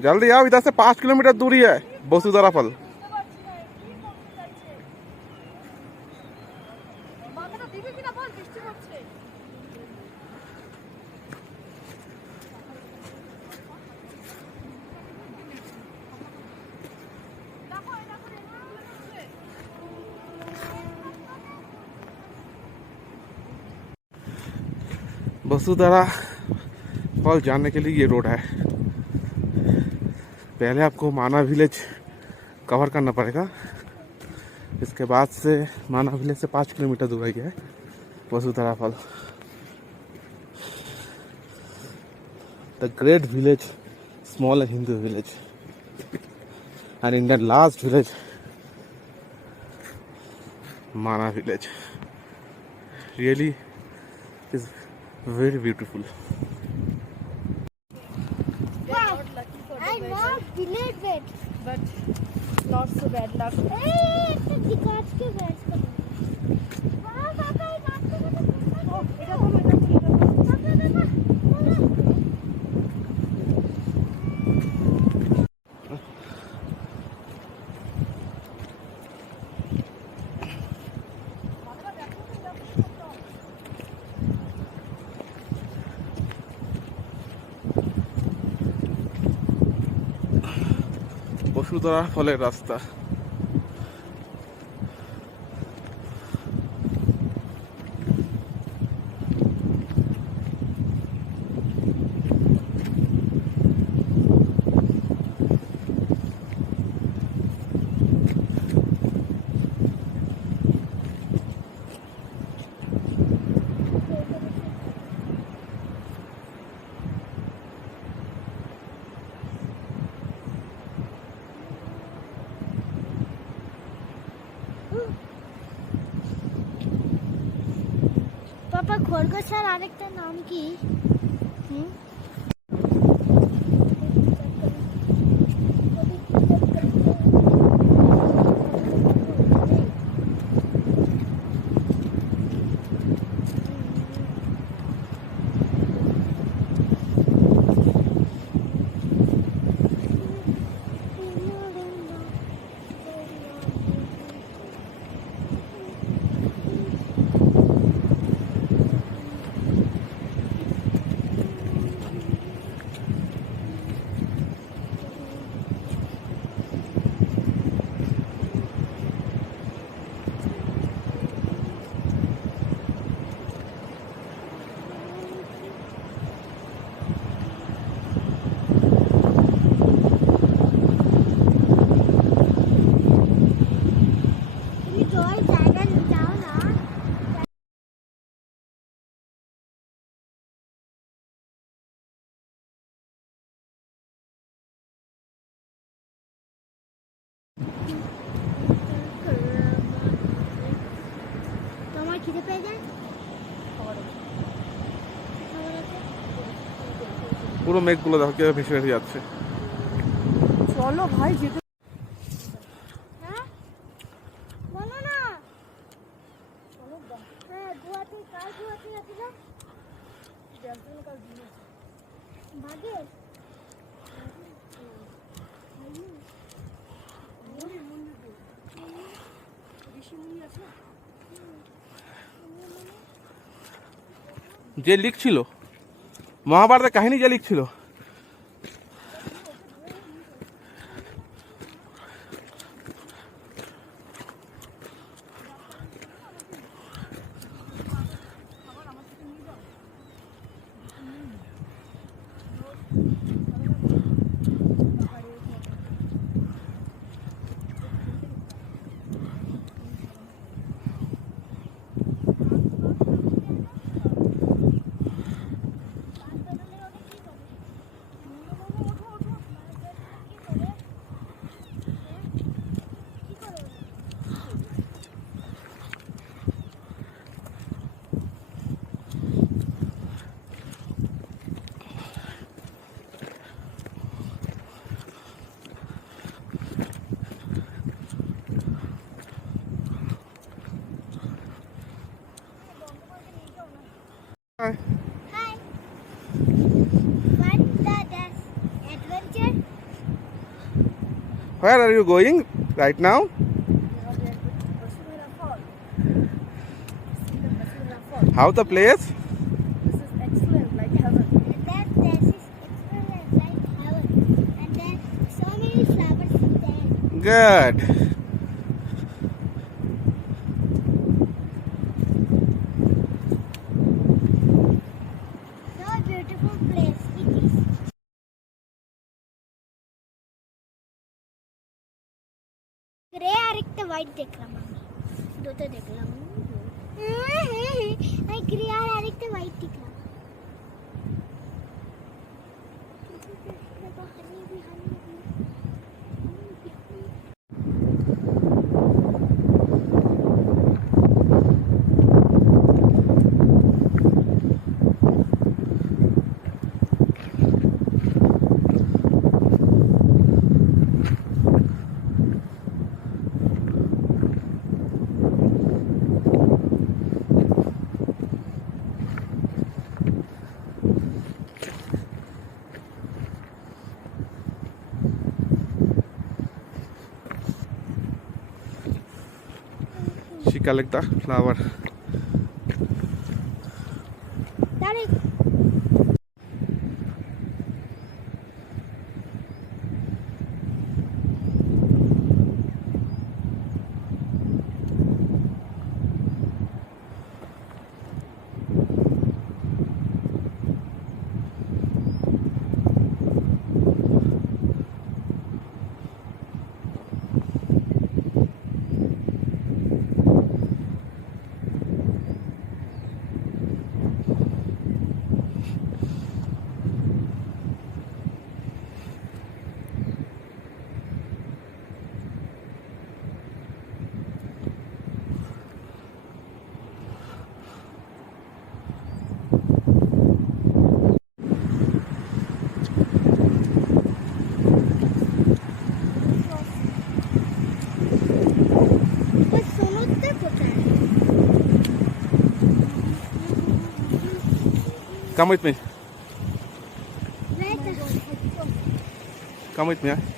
जल्दी आओ, इधर से पाँच किलोमीटर दूरी है बसुधरा फल वसुधरा फॉल जाने के लिए ये रोड है। पहले आपको माना विलेज कवर करना पड़ेगा। इसके बाद से माना विलेज से पाँच किलोमीटर दूर ही है Vasudhara fall the great village small Hindu village in the last village, mana village. Really is very beautiful. Know village vet. But not so bad luck এই একটা দিকাজকে ব্যাস করো বাবা বাবা এই নাচতে ও এটা তো এটা তো বসুধরা ফলের রাস্তা পাপা খরগোশের আরেকটা পুরো মেঘগুলো দেখো কীভাবে ভেসে ভেসে যাচ্ছে। চলো ভাই যেতে হ্যাঁ? হ্যাঁ যে লিখছিল? মহাভারতের কাহিনী যে লিখছিল Where are you going right now? Basudhara Fall. See the Basudhara Fall. How the place? This is excellent, like heaven. And then there's this excellent like heaven. And then so many flowers there. Good. और एक तो white देख रहा mummy दो तो కలెక్టా flower Come with me. Come with me.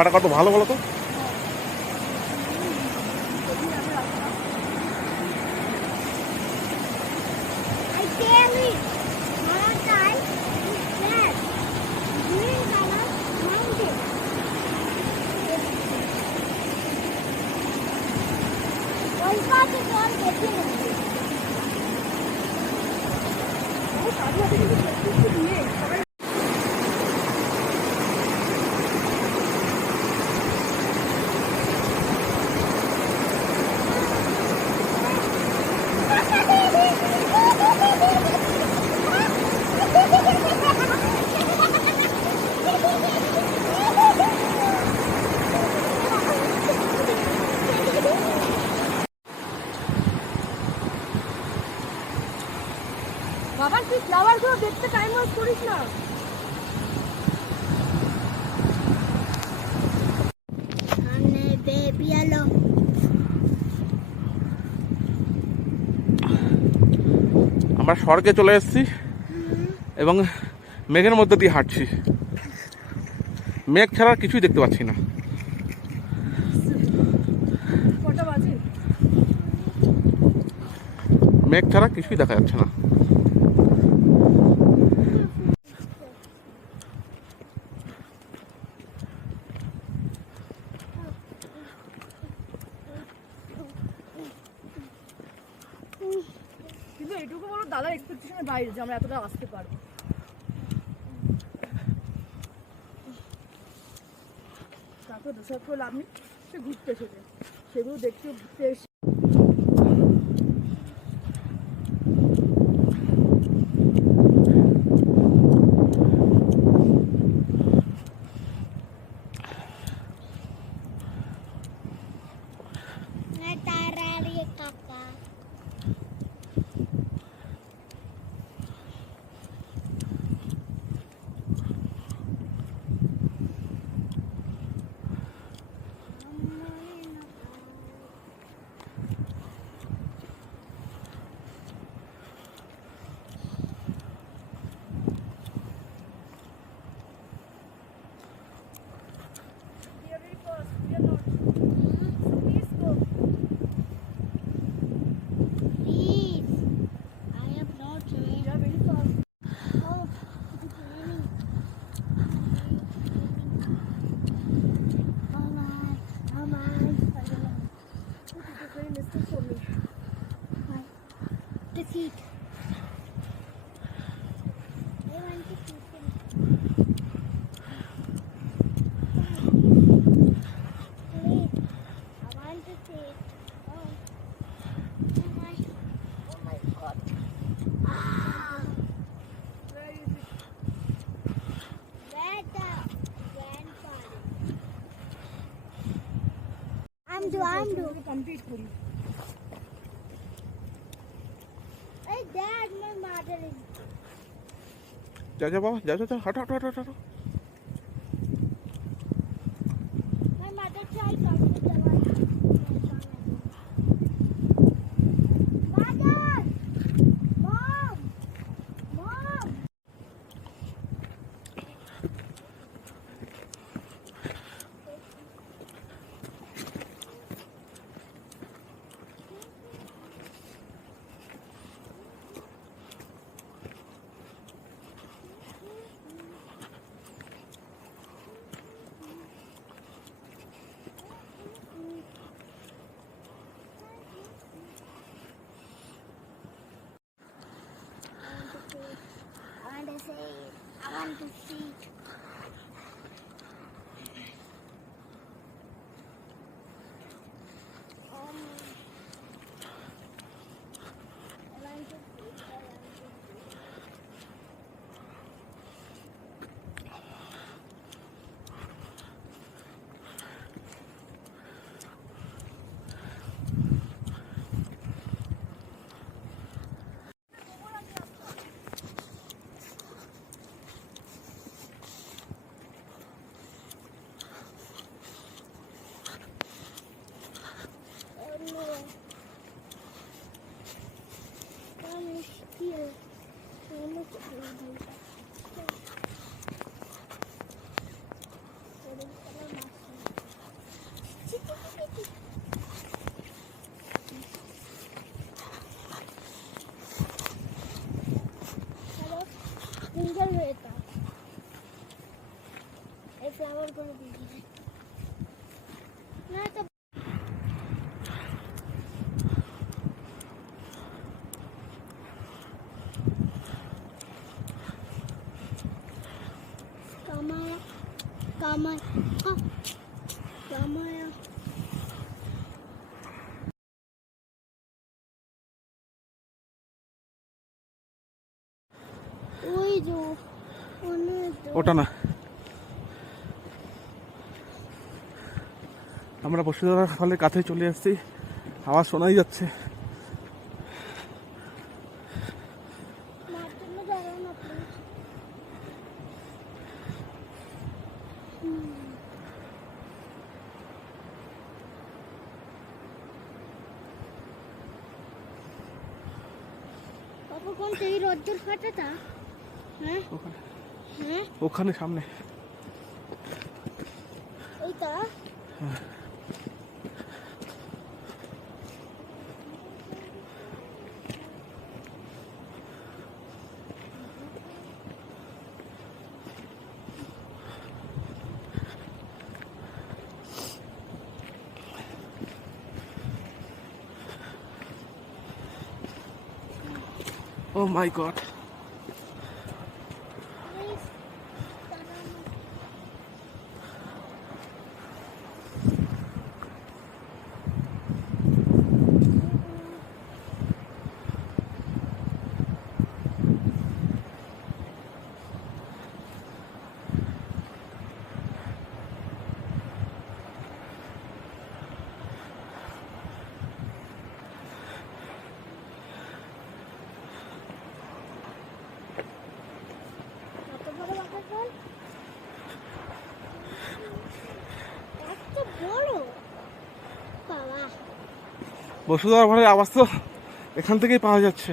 আমারটা কত ভালো বলো তো? I tell টাইম ওয়েস্ট করিস না। সামনে বেবি এলো আমরা স্বর্গে চলে এসেছি এবং মেঘের মধ্যে দিয়ে হাঁটছি। মেঘ ছাড়া আর কিছুই দেখতে পাচ্ছি না। মেঘ ছাড়া কিছুই দেখা যাচ্ছে না। বাইরে যে আমরা এতটা আসতে পারব। তারপর করে লাভ নেই সে ঘুরতে সেগুলো দেখতে, ঘুরতে এসে কমপ্লিট করি Hey, Dad, my mother যা যা বাবা যা যা হাঁটো হাঁটো হাঁটো হাঁটো। ওটা না। আমরা বসুধরা ফলের কাছে চলে এসেছি আওয়াজ শোনাই যাচ্ছে। কোন ফাটাটা? হ্যাঁ? ওখানে সামনে Oh my god. বসুধার ঘরের আবাস তো এখান থেকেই পাওয়া যাচ্ছে।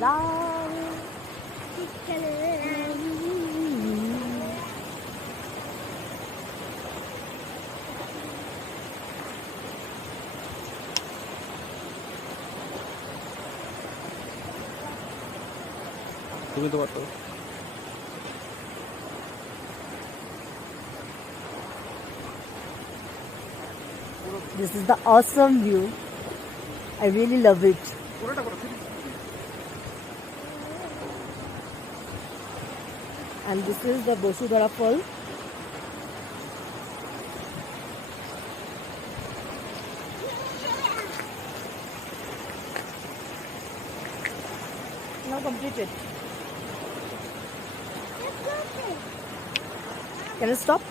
Love. তুমি তো This is the awesome view. I really love it. And this is the Bosudhara fall. Now completed. Can you stop?